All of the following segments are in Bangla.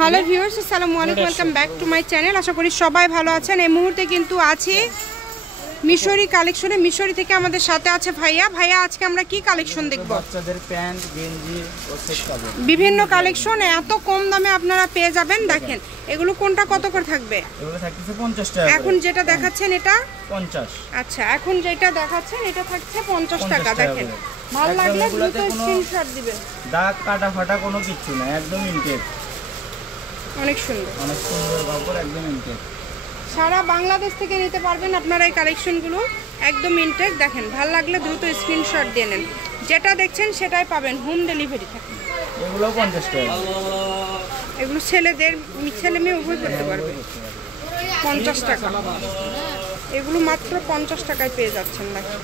হ্যালো ভিউয়ার্স, আসসালামু আলাইকুম, welcome back to my channel. আশা করি সবাই ভালো আছেন। এই মুহূর্তে কিন্তু আছি মিশরি কালেকশনে। মিশরি থেকে আমাদের সাথে আছে ভাইয়া। আজকে আমরা কি কালেকশন দেখব? বাচ্চাদের প্যান্ট, গেঞ্জি ও সেট পাবেন। বিভিন্ন কালেকশন এত কম দামে আপনারা পেয়ে যাবেন। দেখেন এগুলো কোনটা কত করে থাকবে? এগুলো থাকছে 50 টাকা। এখন যেটা দেখাচ্ছেন এটা 50। আচ্ছা, এখন যেটা দেখাচ্ছেন এটা থাকছে 50 টাকা। দেখেন ভালো লাগলে দ্রুত স্ক্রিনশট দিবেন। দাগ কাটা ফাটা কোনো কিছু না, একদম ইনটেক। অনেক সুন্দর কাপড়, একদম ইনটেক। সারা বাংলাদেশ থেকে নিতে পারবেন আপনারা এই কালেকশনগুলো, একদম ইনটেক। দেখেন ভালো লাগলে দ্রুত স্ক্রিনশট দিয়ে নেন। যেটা দেখছেন সেটাই পাবেন, হোম ডেলিভারি থাকে। এগুলো 50 টাকা। এগুলো ছেলেদের, ছেলে মেয়ে উভয় করতে পারবে। 50 টাকা। এগুলো মাত্র 50 টাকায় পেয়ে যাচ্ছেন। দেখেন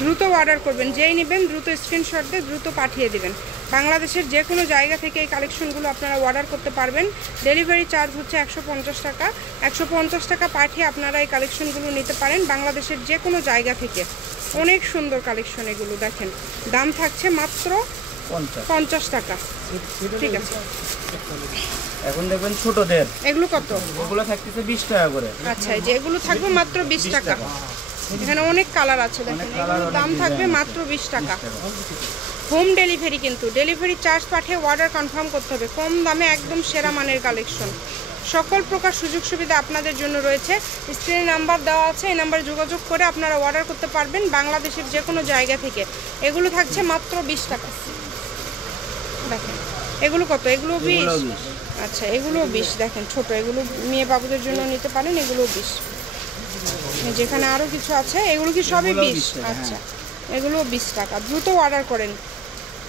দ্রুত অর্ডার করবেন, যেই নেবেন দ্রুত স্ক্রিনশট দিয়ে দ্রুত পাঠিয়ে দেবেন। বাংলাদেশের যে কোনো জায়গা থেকে এই কালেকশনগুলো আপনারা অর্ডার করতে পারবেন। ডেলিভারি চার্জ হচ্ছে 150 টাকা। 150 টাকা পাঠিয়ে আপনারা এই কালেকশনগুলো নিতে পারেন বাংলাদেশের যে কোনো জায়গা থেকে। অনেক সুন্দর কালেকশন এগুলো। দেখেন দাম থাকছে মাত্র 50 টাকা। ঠিক আছে, এখন দেখবেন ছোটদের এগুলো কত? এগুলো থাকতেছে 20 টাকা করে। আচ্ছা, এই যে এগুলো থাকবে মাত্র 20 টাকা। এখানে অনেক কালার আছে। দেখেন এগুলোর দাম থাকবে মাত্র 20 টাকা। হোম ডেলিভারি, কিন্তু ডেলিভারি চার্জ পাঠিয়ে অর্ডার কনফার্ম করতে হবে। কম দামে একদম সেরা মানের কালেকশন। সকল প্রকার সুযোগ সুবিধা আপনাদের জন্য রয়েছে। স্ক্রিনে নাম্বার দেওয়া আছে, এই নাম্বারে যোগাযোগ করে আপনারা অর্ডার করতে পারবেন বাংলাদেশের যে কোনো জায়গা থেকে। এগুলো থাকছে মাত্র 20 টাকা। দেখেন এগুলো কত? এগুলো 20। আচ্ছা, এগুলো 20। দেখেন ছোট, এগুলো মেয়ে বাবুদের জন্য নিতে পারেন। এগুলো 20। যেখানে আরও কিছু আছে, এগুলো কি সবই 20? আচ্ছা, এগুলো 20 টাকা। দ্রুত অর্ডার করেন,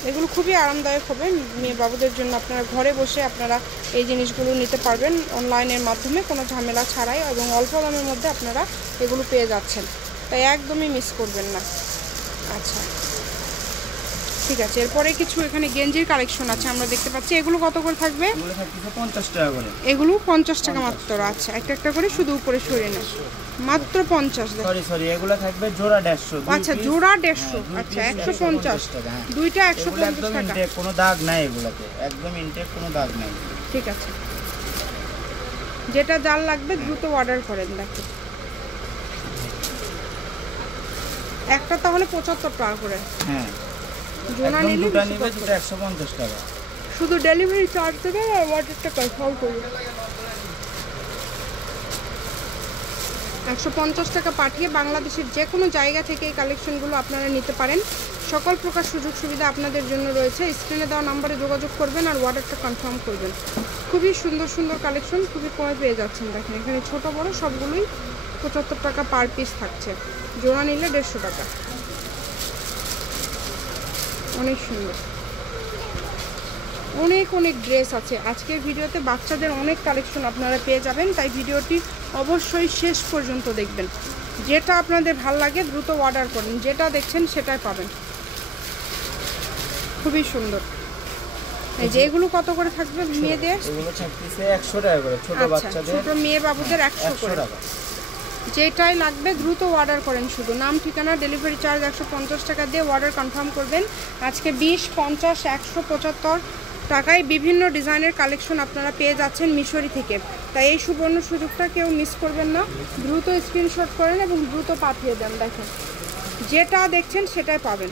এগুলো খুবই আরামদায়ক হবে মেয়ে বাবুদের জন্য। আপনারা ঘরে বসে আপনারা এই জিনিসগুলো নিতে পারবেন অনলাইনের মাধ্যমে, কোনো ঝামেলা ছাড়াই, এবং অল্প দামের মধ্যে আপনারা এগুলো পেয়ে যাচ্ছেন। তাই একদমই মিস করবেন না। আচ্ছা ঠিক আছে, এরপরে কিছু এখানে গেঞ্জির কালেকশন আছে আমরা দেখতে পাচ্ছি। এগুলো কত করে থাকবে? এগুলো থাকতেছে 50 টাকা করে। এগুলো 50 টাকা মাত্র। আচ্ছা, একটা করে শুধু উপরে সরিয়ে নেন, মাত্র 50। সরি, এগুলো থাকবে জোড়া 150। আচ্ছা, জোড়া 150। আচ্ছা, 150 টাকা। দুইটা 150 টাকা। ইনটেক, কোনো দাগ নাই এগুলাতে, একদম ইনটেক, কোনো দাগ নাই। ঠিক আছে, যেটা যার লাগবে দ্রুত অর্ডার করেন। দেখেন একটা তাহলে 75 টাকা করে। হ্যাঁ, জোড়া নিলে দুটো নিবে, দুটো 150 টাকা। শুধু ডেলিভারি চার্জ দেবেন আর অর্ডারটা কনফার্ম করবেন। 150 টাকা পাঠিয়ে বাংলাদেশের যে কোনো জায়গা থেকে এই কালেকশনগুলো আপনারা নিতে পারেন। সকল প্রকার সুযোগ সুবিধা আপনাদের জন্য রয়েছে। স্ক্রিনে দেওয়া নম্বরে যোগাযোগ করবেন আর অর্ডারটা কনফার্ম করবেন। খুবই সুন্দর সুন্দর কালেকশন, খুবই কমে পেয়ে যাচ্ছেন। দেখেন এখানে ছোট বড় সবগুলোই 75 টাকা পার পিস থাকছে। জোড়া নিলে 150 টাকা। অনেক সুন্দর, অনেক ড্রেস আছে আজকের ভিডিওতে। বাচ্চাদের অনেক কালেকশন আপনারা পেয়ে যাবেন, তাই ভিডিওটি অবশ্যই শেষ পর্যন্ত দেখবেন। যেটা আপনাদের ভালো লাগে দ্রুত অর্ডার করুন, যেটা দেখছেন সেটাই পাবেন। খুবই সুন্দর। এই যে এগুলো কত করে থাকবে মেয়েদের? এগুলো থাকতেছে 100 টাকা করে, ছোট বাচ্চাদের, ছোট মেয়ে বাবুদের 100 করে। যেটাই লাগবে দ্রুত অর্ডার করেন। শুধু নাম, ঠিকানা, ডেলিভারি চার্জ 150 টাকা দিয়ে অর্ডার কনফার্ম করবেন। আজকে 20, 50, 175 টাকায় বিভিন্ন ডিজাইনের কালেকশন আপনারা পেয়ে যাচ্ছেন মিশরি থেকে। তাই এই সুবর্ণ সুযোগটা কেউ মিস করবেন না। দ্রুত স্ক্রিনশট করেন এবং দ্রুত পাঠিয়ে দেন। দেখেন যেটা দেখছেন সেটাই পাবেন।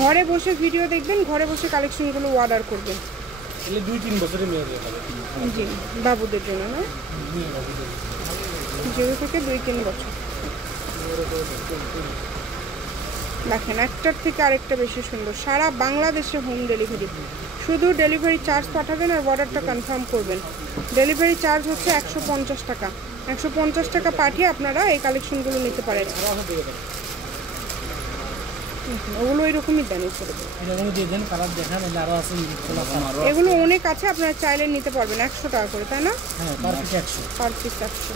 ঘরে বসে ভিডিও দেখবেন, ঘরে বসে কালেকশনগুলো অর্ডার করবেন। 2-3 বছরের মেয়েদের জি, বাবুদের জন্য না, 0 থেকে 2-3 বছর। দেখেন একটার থেকে আরেকটা বেশি সুন্দর। সারা বাংলাদেশে হোম ডেলিভারি। শুধু ডেলিভারি চার্জ পাঠাবেন আর অর্ডারটা কনফার্ম করবেন। ডেলিভারি চার্জ হচ্ছে 150 টাকা। 150 টাকা পাঠিয়ে আপনারা এই কালেকশনগুলো নিতে পারেন। ওগুলো এরকমই দেন। এগুলো অনেক আছে, আপনারা চাইলে নিতে পারবেন। 100 টাকা করে, তাই না? Per piece 100।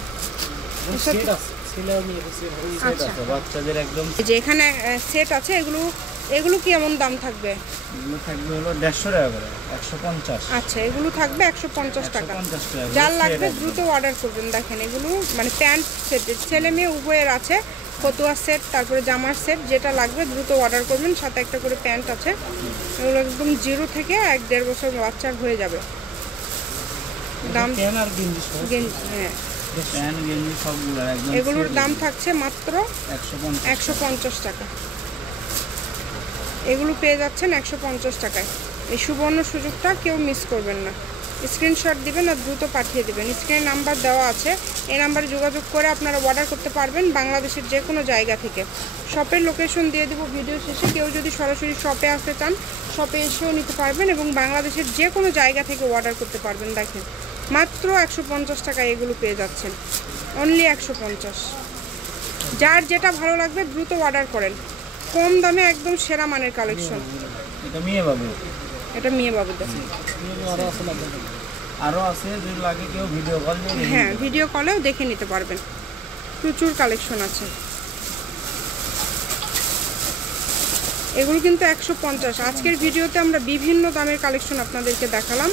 আচ্ছা, বাচ্চাদের একদম যে এখানে সেট আছে, এগুলো কি এমন দাম থাকবে? এগুলো থাকবে হলো 150 টাকা করে, 150। আচ্ছা, এগুলো থাকবে 150 টাকা। 150 টাকা। যার লাগবে দ্রুত অর্ডার করবেন। দেখেন এগুলো মানে প্যান্ট সেট, ছেলে মেয়ে উভয়ের আছে। ফতুয়া সেট, তারপরে জামার সেট, যেটা লাগবে দ্রুত অর্ডার করবেন। সাথে একটা করে প্যান্ট আছে। এগুলো একদম 0 থেকে 1-1.5 বছর বাচ্চার হয়ে যাবে। দাম প্যান আর গেঞ্জি সহ হ্যাঁ, প্যান্ট গেঞ্জি সবগুলো একদম এগুলোর দাম থাকছে মাত্র 150 150 টাকা। এগুলো পেয়ে যাচ্ছেন 150 টাকায়। এই সুবর্ণ সুযোগটা কেউ মিস করবেন না। স্ক্রিনশট দিবেন আর দ্রুত পাঠিয়ে দেবেন। স্ক্রিনে নাম্বার দেওয়া আছে, এই নাম্বারে যোগাযোগ করে আপনারা অর্ডার করতে পারবেন বাংলাদেশের যে কোনো জায়গা থেকে। শপের লোকেশন দিয়ে দেবো ভিডিও শেষে। কেউ যদি সরাসরি শপে আসতে চান শপে এসেও নিতে পারবেন এবং বাংলাদেশের যে কোনো জায়গা থেকে অর্ডার করতে পারবেন। দেখেন মাত্র 150 টাকায় এগুলো পেয়ে যাচ্ছেন, অনলি 150। যার যেটা ভালো লাগবে দ্রুত অর্ডার করেন, কম দামে একদম সেরা মানের কালেকশন। এটা মেয়ে বাবু, এটা মেয়ে বাবুদের। আরো আছে যদি লাগে কেউ ভিডিও কল দিয়ে হ্যাঁ, ভিডিও কলেও দেখে নিতে পারবেন, প্রচুর কালেকশন আছে। এগুলো কিন্তু 150। আজকের ভিডিওতে আমরা বিভিন্ন দামের কালেকশন আপনাদেরকে দেখালাম,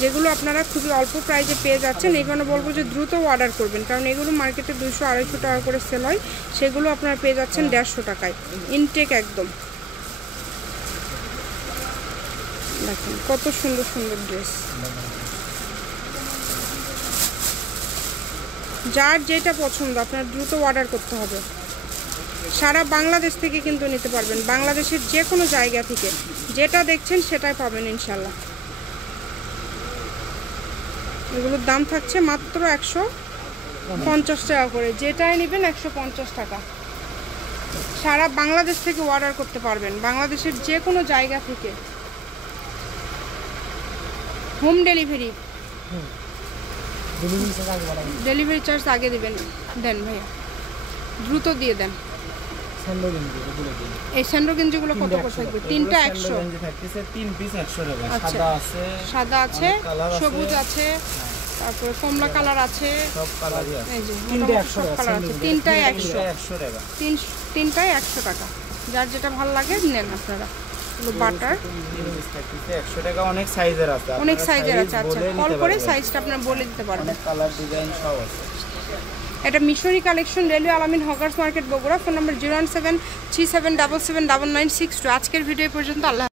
যেগুলো আপনারা খুবই অল্প প্রাইসে পেয়ে যাচ্ছেন। এখানে বলবো যে দ্রুত অর্ডার করবেন, কারণ এগুলো মার্কেটে 200-250 টাকা করে সেল হয়, সেগুলো আপনারা পেয়ে যাচ্ছেন 150 টাকায় ইনটেক একদম। দেখেন কত সুন্দর সুন্দর ড্রেস। যার যেটা পছন্দ আপনার দ্রুত অর্ডার করতে হবে। সারা বাংলাদেশ থেকে কিন্তু নিতে পারবেন, বাংলাদেশের যে কোনো জায়গা থেকে যেটা দেখছেন সেটাই পাবেন ইনশাল্লাহ। এগুলোর দাম থাকছে মাত্র 150 টাকা করে, যেটাই নেবেন 150 টাকা। সারা বাংলাদেশ থেকে অর্ডার করতে পারবেন, বাংলাদেশের যে কোনো জায়গা থেকে। হোম ডেলিভারি, ডেলিভারি চার্জ আগে দেবেন, দেন ভাইয়া দ্রুত দিয়ে দেন। এই স্যান্ডো গেঞ্জিগুলো কত করে থাকবে? তিনটা 100। গেঞ্জি থাকতেছে 3 পিস 100 টাকা। আচ্ছা। সাদা আছে, সাদা আছে, কালার আছে, সবুজ আছে, তারপরে কমলা কালার আছে, সব কালারই আছে। এই যে মোটামুটি সব কালার আছে। তিনটায় 100, 100 টাকা। তিনটায় 100 টাকা। যার যেটা ভালো লাগে নেন আপনারা। বাটার 3 পিস থাকতেছে 100 টাকা। অনেক সাইজের আছে, অনেক সাইজের আছে। আচ্ছা, কল করে সাইজটা আপনারা বলে দিতে পারবেন। কালার ডিজাইন সব আছে। এটা মিশরি কালেকশন, রেলওয়ে আলামিন হকার্স মার্কেট বগুড়া। ফোন নম্বর 01737779962। আজকের ভিডিও পর্যন্ত। আল্লাহ।